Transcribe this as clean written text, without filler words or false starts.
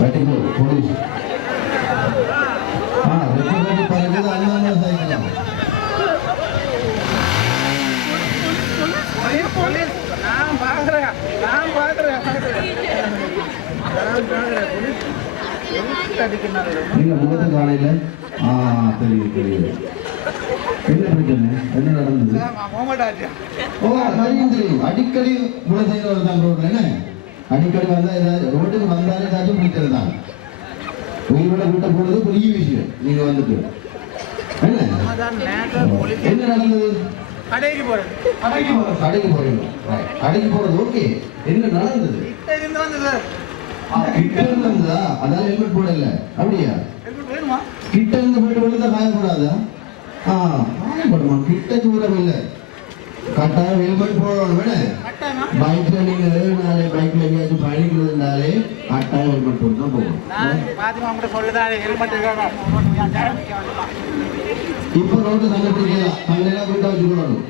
வெட்டிக்கோ police வெட்டி பறக்குது அண்ணா cycle நீங்க முகத்தை காலையில தெரியுது தெரியுது என்ன பிரச்சனை என்ன நடந்தது தெரியும் அடிக்கடி முளசைகள் வருதான் ரோட்ல என்ன அடிக்கடி வந்தா ஏதாவது ரோட்டுக்கு வந்தாலே ஏதாச்சும் பிடிக்கிறது தான் உயிரோட கூட்ட போனது பெரிய விஷயம் நீங்க வந்துட்டு என்ன நடந்தது கடைக்கு போறது ஓகே என்ன நடந்தது கிட்ட இருந்தா அதால ஹெல்மெட் போடல அப்படியா கிட்ட இருந்து போயிட்டு விழுந்தா காயப்படாதா காயப்படுமா கிட்ட தூரம் இல்லை கட்டாயம் ஹெல்மெட் போடணும் பைக்ல நீங்க ஏறினாலே பைக்ல எங்கேயாச்சும் பயணிக்கிறதுனாலே கட்டாயம் ஹெல்மெட் போட்டு தான் போகணும் இப்போ ரோட்டு தங்க பிடிக்கலாம் தங்கலாம் போயிட்டு வச்சுக்கணும்